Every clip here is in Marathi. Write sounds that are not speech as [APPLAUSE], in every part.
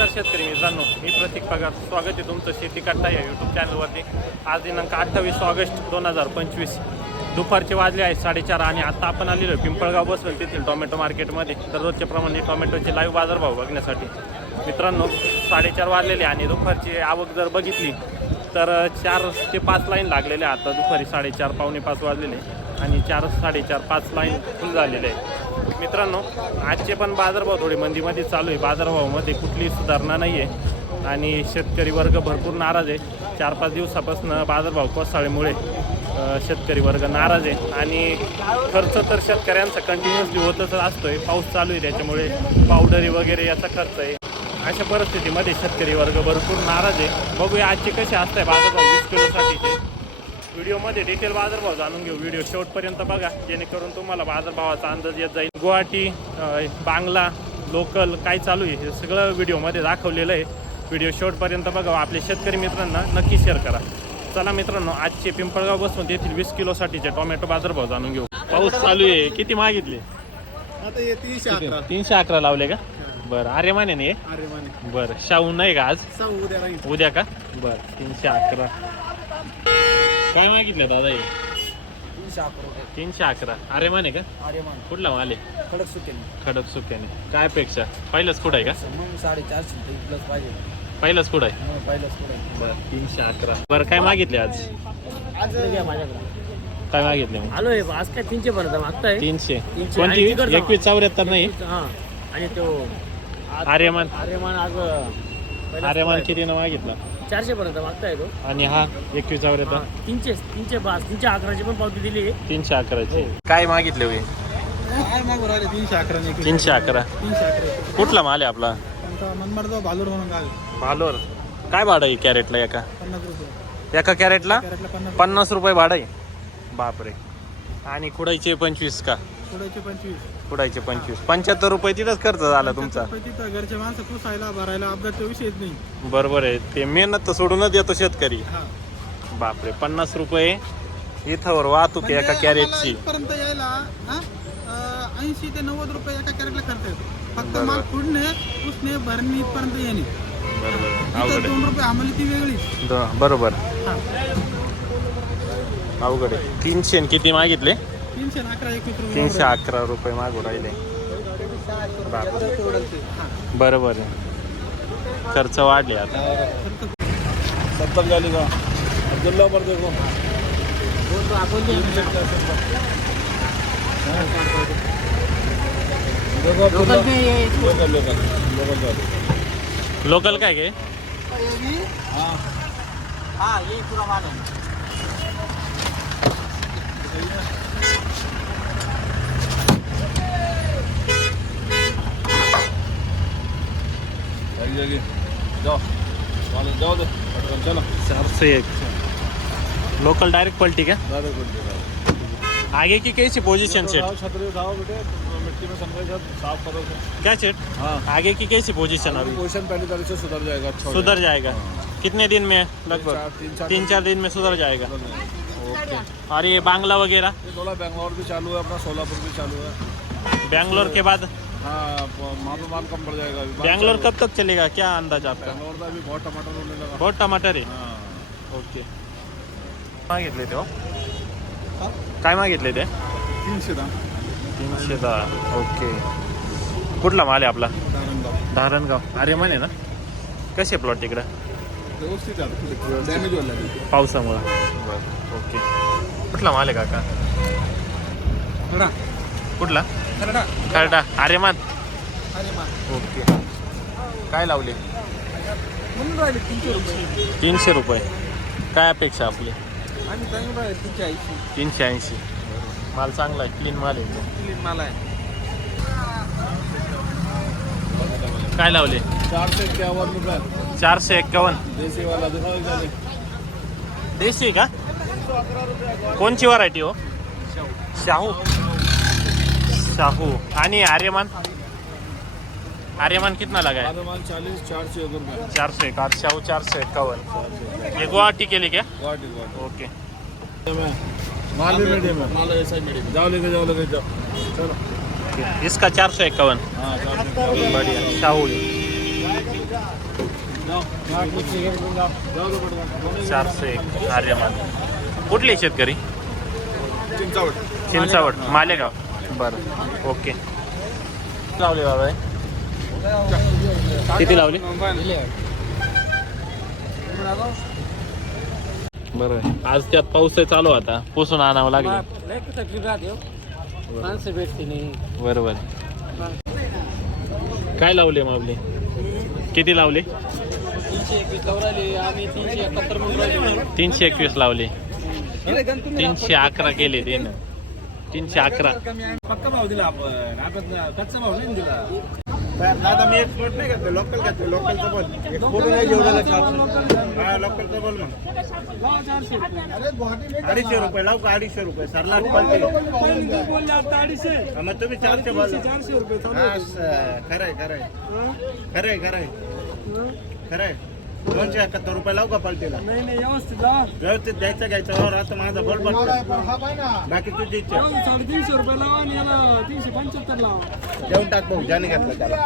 नमस्कार शेतकरी मित्रांनो मी प्रतीक पगार. स्वागत आहे तुमचं शेती करता या यूट्यूब चॅनलवरती आज दिनांक अठ्ठावीस ऑगस्ट दोन हजार पंचवीस. दुपारचे वाजले आहेत साडेचार आणि आता आपण आलेलो पिंपळगाव बसून तेथील टोमॅटो मार्केटमध्ये. दररोजच्याप्रमाणे टोमॅटोचे लाईव्ह बाजारभाव बघण्यासाठी. मित्रांनो साडेचार वाजलेले आणि दुपारची आवक जर बघितली तर चार ते पाच लाईन लागलेल्या आता दुपारी साडेचार पावणे पाच वाजलेले. आणि चार साडेचार पाच लाईन फुल झालेले आहे मित्रांनो आजचे पण बाजारभाव थोडे मंदीमध्ये चालू आहे. बाजारभावामध्ये कुठलीही सुधारणा नाही आहे आणि शेतकरी वर्ग भरपूर नाराज आहे. चार पाच दिवसापासून बाजारभाव कोसळल्यामुळे शेतकरी वर्ग नाराज आहे. आणि खर्च तर शेतकऱ्यांचा कंटिन्युअसली होतच आहे पाऊस चालू आहे त्याच्यामुळे पावडरी वगैरे याचा खर्च आहे. अशा परिस्थितीमध्ये शेतकरी वर्ग भरपूर नाराज आहे. बघूया आजचे कसे असताय बाजारभाव वीस किलोसाठीचे. व्हिडिओमध्ये डिटेल बाजारभाव जाणून घेऊ. व्हिडिओ शेवटपर्यंत बघा. जेणेकरून तुम्हाला बाजारभावाचा अंदाज येत जाईल. गुवाहाटी बांगला लोकल काय चालू आहे हे सगळं व्हिडिओमध्ये दाखवलेलं आहे. व्हिडिओ शेवटपर्यंत बघा. आपल्या शेतकरी मित्रांना नक्की शेअर करा. चला मित्रांनो आजचे पिंपळगाव बसून येथील वीस किलोसाठीचे टोमॅटो बाजारभाव जाणून घेऊ. पाऊस चालू आहे. किती मागितले? आता तीनशे अकरा. लावले का? बरं. अरे माने नाही बरं. शाहू नाही का आज? उद्या का? बरं. तीनशे अकरा. काय मागितलं दादा हे तीनशे अकरा रुपये. तीनशे अकरा. अरे माने का? अरे मान कुठला माल आहे? कडक खडक सुक्याने काय अपेक्षा? पहिलंच कुठं आहे का? मग साडेचारशे प्लस पाहिजे. पहिलंच कुठं आहे? मग पहिलंच पुढे बरं तीनशे अकरा. बरं काय मागितले आज? आज घ्या माझ्याकडे. काय मागितले मग? आलो आहे आज काय तीनशे पर्यंत मागताय? तीनशे. तीनशे. कोणती? आणि तिकडचा एकवीस चौऱ्याहत्तर नाही? हा. आणि तो आर्यमान. आर्यमान आज आर्यमान कितीनं मागितलं. चारशे पर्यंत मागताय तो. आणि हा एकवीस चौऱ्याहत्तर हा, तीनशे तीनशे पाच तीनशे अकराची पण पावती दिली. आहे तीनशे अकराचे. काय मागितले होय? काय मागू राहिले? तीनशे अकरा तीनशे अकरा. तीनशे अकरा कुठला माल आहे आपला? मनमाडचा भालूर म्हणून भालोर. काय भाडं आहे कॅरेटला एका? पन्नास रुपये. एका कॅरेटला? पन्नास रुपये भाडं आहे. बापरे. आणि कुडायचे पंचवीस का? पुढेचे पंचवीस. पंच्याहत्तर रुपये तिथंच खर्च झाला तुमचा. रुपये तिथं घरचे माणसं पुसायला भरायला अपघात विषयच नाही. बरोबर आहे. ते मेहनत तर सोडूनच येतो शेतकरी. हा. बापरे पन्नास रुपये इथंवर वाहतूक आहे एका कॅरेटची पर्यंत यायला ऐंशी ते नव्वद रुपये एका कॅरेटला खर्च येतो. फक्त बरोबर. माल फुडणे पुसणे भरणे इथपर्यंत येणे. बरोबर. अवघड दोन रुपये आम्हाला ती वेगळी आहे द- बरोबर. हा. अवघड आहे. तीनशे आणि किती मागितले? तीनशे अकरा रुपये तीनशे अकरा रुपये मागू राहिले. बापरे. हा. बरोबर आहे. खर्च वाढले आता. सत्तर झाली का अब्दुल्ला पर देखो लोकल काय घे हा. ये पूरा माल है जाओ जाओ दो चलो। चारशे एक लोकल डायरेक्ट पलटी क्या आगे की कैसी पोजीशन सेट छतरी उठाओ बेटे मिट्टी में संभल कर साफ करो क्या सेट हाँ। आगे की कैसी पोजीशन अभी? पोजिशन पहली तारीख से सुधर जाएगा अच्छा हो सुधर जाएगा। कितने दिन में चार- लगभग? तीन चार तीन चार दिन में सुधर जाएगा जाएगा। ओके और ये बांग्ला वगैरह? ये थोड़ा बेंगलोर भी चालू है अपना सोलापुर भी चालू है। बैंगलोर के बाद? हाँ माल कम पड़ जाएगा बैंगलोर कब तक चलेगा? क्या अंदाज आपका? है। बेंगलोर का अभी बहुत टमाटर होने लगा। बहुत टमाटर आहे हाँ। ओके। मागितले ते हो? काय मागितले ते तीनशे दहा तीनशे दहा ओके। कुठला माल आहे आपला? धारणगाव अरे म्हणे ना? कसे प्लॉट तिकडं? व्यवस्थित आहे. डॅमेज व्हायला पावसामुळं. ओके कुठला माल आहे काका? कुठला? खरडा. खरडा. अरे मान. अरे मा ओके. काय लावले? तीनशे रुपये. काय अपेक्षा आपली? तीनशे ऐंशी. माल चांगला आहे क्लीन माल आहे. क्लीन माल आहे. काय लावले? चारशे एक्कावन्न. देसी वाला दिखाओ इधर एक। देशी का? कोणची व्हरायटी हो? शाहू. शाहू. आणि आर्यमान? आर्यमान कितना लगा है? चालीस चार से एक. आठ शाहू चारशे एक्कावन्न ये गुवाहाटी के लिए क्या ओके. माल भी मीडियम है माल ऐसा ही मीडियम जाओ लेके जाओ लेके जाओ. चलो. इसका चार सौ इक्यावन। बढ़िया. शाहू. चारशे एक. आर्यमान. कुठले शेतकरी? चिंचावड. मालेगाव. बरं. ओके. लावले बाबा. हे? किती लावले? बरं. आज त्यात पाऊस आहे चालू आता. पोसून आणावं लागलं. माणसं भेटते नाही बरोबर. काय लावले माऊली? किती लावले? तीनशे एकवीस लावले आम्ही तीनशे एकाहत्तर म्हणून राहिले. तीनशे एकवीस लावले. तीनशे अकरा केले ते ना तीनशे अकरा. पक्का भाव दिला आपण. आपण कच्चा भाव नाही दिला. आता मी एक्सपोर्ट नाही करतो लोकल करतो लोकलचा बोल. एक्सपोर्ट नाही जेवढा हा लोकलचा बोल अडीचशे रुपये. लावू का अडीचशे रुपये? सरला मग तुम्ही चारशे बोल चारशे रुपये खरंय खरंय. खरंय खरंय. खरंय. दोनशे एकाहत्तर रुपये लावू का पलटीला नाही नाही व्यवस्थित लावा व्यवस्थित द्यायचं घ्यायचं आता माझा बोल बघतो बाकी तुझी इच्छा. साडेतीनशे रुपये लावा आणि याला तीनशे पंच्याहत्तर लावा. देऊन टाक भाऊ ज्याने घेतलं त्याला.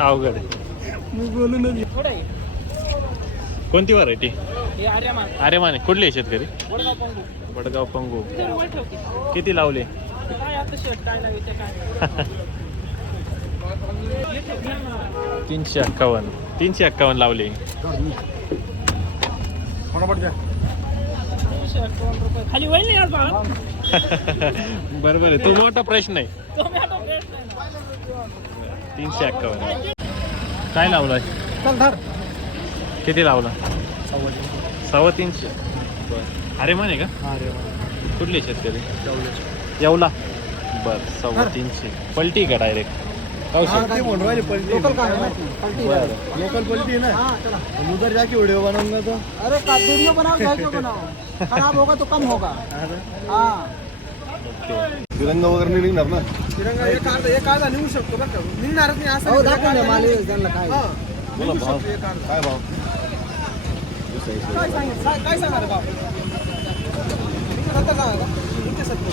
अवघड आहे. मी कोणती व्हरायटी अरे माने कुठले शेतकरी? वडगाव पंगू. किती लावले [LAUGHS] काय आता शेट काय लावायचं काय तीनशे एक्कावन्न. तीनशे एक्कावन्न लावले. तीनशे एकावन्न रुपये खाली होईल नाही आज बाळा? बरोबर आहे. तो मोठा प्रश्न आहे. तीनशे एक्कावन्न. काय धर. किती लावला? सव्वा तीनशे. अरे म्हणे का? कुठले शेतकरी? येवला. बर सव्वा तीनशे. पलटी का डायरेक्ट लोकल बरं. लोकल पलटी ना. उधर जाके व्हिडिओ बनवूंगा तो? अरे का वीडियो बनाओ क्या क्यों बनाओ खराब होगा तो कम होगा. हाँ. तिरंगा वगैरे नाही निघणार ना? तिरंगा एक अर्धा एक अर्धा निघू शकतो बरं का. निघणारच नाही असं हो दाखवून द्या मला त्यांना काय. बोला भाव. काय भाव? काय सांगितलं काय- काय सांगा भाव? सत्तर सांगा का तीनशे सत्तर?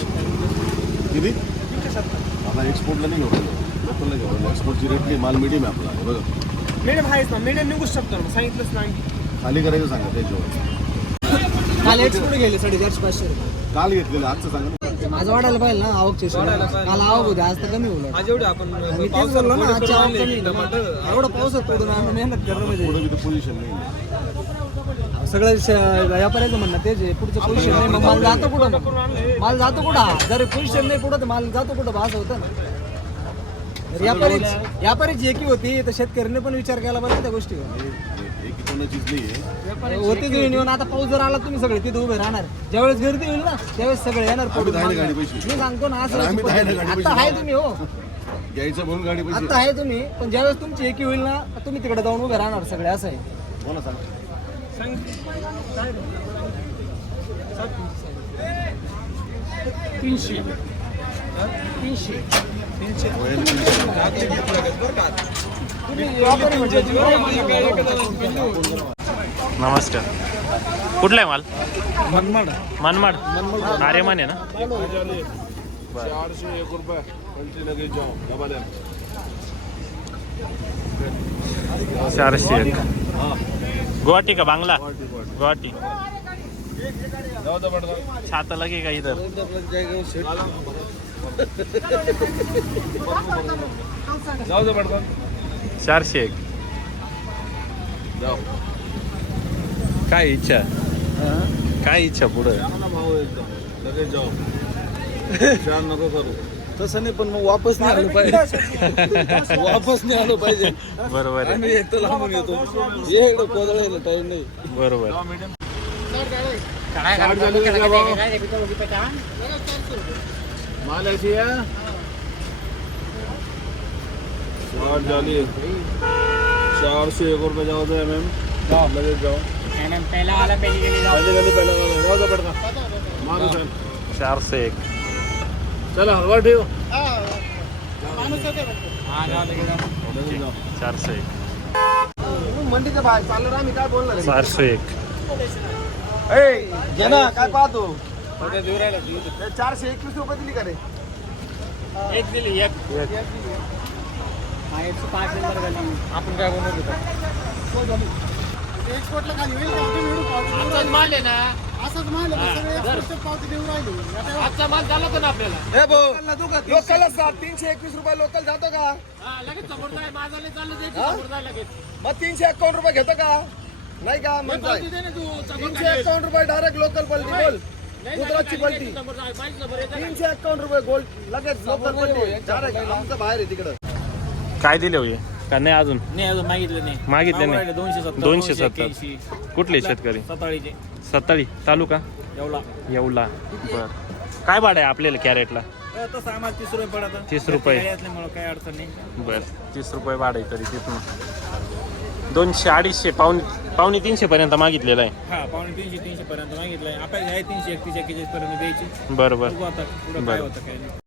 किती? तीनशे सत्तर? आता एक्सपोर्टला नाही घेऊ एक्सपोर्टची रेट नाही माल मिडियम आहे आपला. हे बघा मीडियम आहेच ना. मीडियम निघूच शकतो ना. सांगितलंच नाही खाली करायचं सांगा त्याच्यावर. काल एक्सपोर्ट गेले? साडेचारशे पाचशे रुपये. काल घेतलेलं आजचं सांगा ना. आज वाढायला पाहिजे ना आवकचे काल आवक होते आज तर कमी होईल आज एवढे आपण मी तेच बोललो ना आजची आवक कमी आहे. एवढं पावसात पडून आम्ही मेहनत करणं म्हणजे. पुढे तिथं पोझिशन नाही. सगळं श- व्यापाऱ्याचं म्हणणं तेच आहे. पुढचं पोझिशन नाही. मग माल जातो कुठं? मग? माल जातो कुठं? जर पोझिशन नाही पुढं तर माल जातो कुठं? असं होतं ना. व्यापारीच व्यापारीची एकी होती तर शेतकऱ्याने पण विचार केला पाहिजे त्या गोष्टीवर. हे- हे चीज नाही आहे. होतीच होईन येऊन आता पाऊस जर आला तुम्ही सगळे तिथे उभे राहणार. ज्यावेळेस गर्दी होईल ना त्यावेळेस सगळे येणार गाडी. पैसे. मी सांगतो ना असं आम्ही आता पैसे. आहे तुम्ही हो. घ्यायचं म्हणून गाडी पैसे आता आहे तुम्ही पण ज्यावेळेस तुमची एकी होईल ना तुम्ही तिकडे जाऊन उभे राहणार सगळे असं आहे. बोला सांगा. तीनशे. तीनशे. तीनशे. नमस्कार. कुठला आहे माल? मनमाड. मनमाड. अरे माने ना? चारशे एक रुपये. चारशे एक. गुवाहाटी का? बांगला? गुवाहाटी छाता लगे का इधर? जाऊ दे पडदा चारशे एक जाऊ काय इच्छा काय इच्छा पुढं भाऊ एकदम लगेच जाऊ चार नको करू तसं नाही पण मग वापस नाही आलं पाहिजे वापस नाही आलं पाहिजे बरोबर आहे आम्ही एक तर लांबून येतो ये इकडं कोदळायला टाइम नाही बरोबर माल ऐसी है चार जाली। चार सौ एक रुपये जाओ दे मैम लगेच जाओ पहला वाला पहली गली पहले गली पहले वाला. जाओ दे पड़ता मारो सर चारशे एक. चला हलवा ठेव. चारशे एक. मंडीच्या बाहेर चाललं आम्ही काय बोलणार चारशे एक. घे ना काय पाहतो? चारशे एकवीस रुपये दिली का रे? एक दिली एक. एकशे पाच नंबर आपण काय बोलत होतो एक्सपोर्टला खाली होईल का? तुम्ही एवढी पावती. माल आहे ना? असंच माल आहे, सगळे पावती देऊ राहिले. आता आजचा माल झाला होता ना आपल्याला? हे भाऊ लोकल असतात तीनशे एकवीस रुपये लोकल जातो का? हा, लगेच समोर जाय माझा नाही चाललं द्यायची समोर जाय लगेच. मग तीनशे एकावन्न रुपये घेतो का? नाही का? जाय. दे ना तू तीनशे एकावन्न रुपये डायरेक्ट लोकल पलटी बोल. गुजरातची पलटी. तीनशे रुपये गोल्ड. लगेच लोकल पलटी. डायरेक्ट आमचं बाहेर आहे तिकडं. काय दिले होय का नाही अजून? नाही अजून मागितलं नाही. मागितले नाही. दोनशे सत्तर दोनशे सत्तर. कुठले शेतकरी? सताळीचे. सत्ताळी तालुका? एवढा येवला. बर. काय भाडं आहे आपल्याला कॅरेटला? तसं आम्हाला तीस रुपये पडत. 30 रुपये. असल्यामुळे काही अडचण नाही. बर. तीस रुपये भाडं आहे तरी तिथून. दोनशे अडीचशे पावणे पावणे तीनशे पर्यंत मागितलेलं आहे. हा पावणे तीनशे तीनशे पर्यंत मागितलंय. आपल्याला आहे तीनशे एकतीस एक्केचाळीस पर्यंत द्यायची. बरं बरं बघू आता पुढं बरं. काय होतं काय नाही.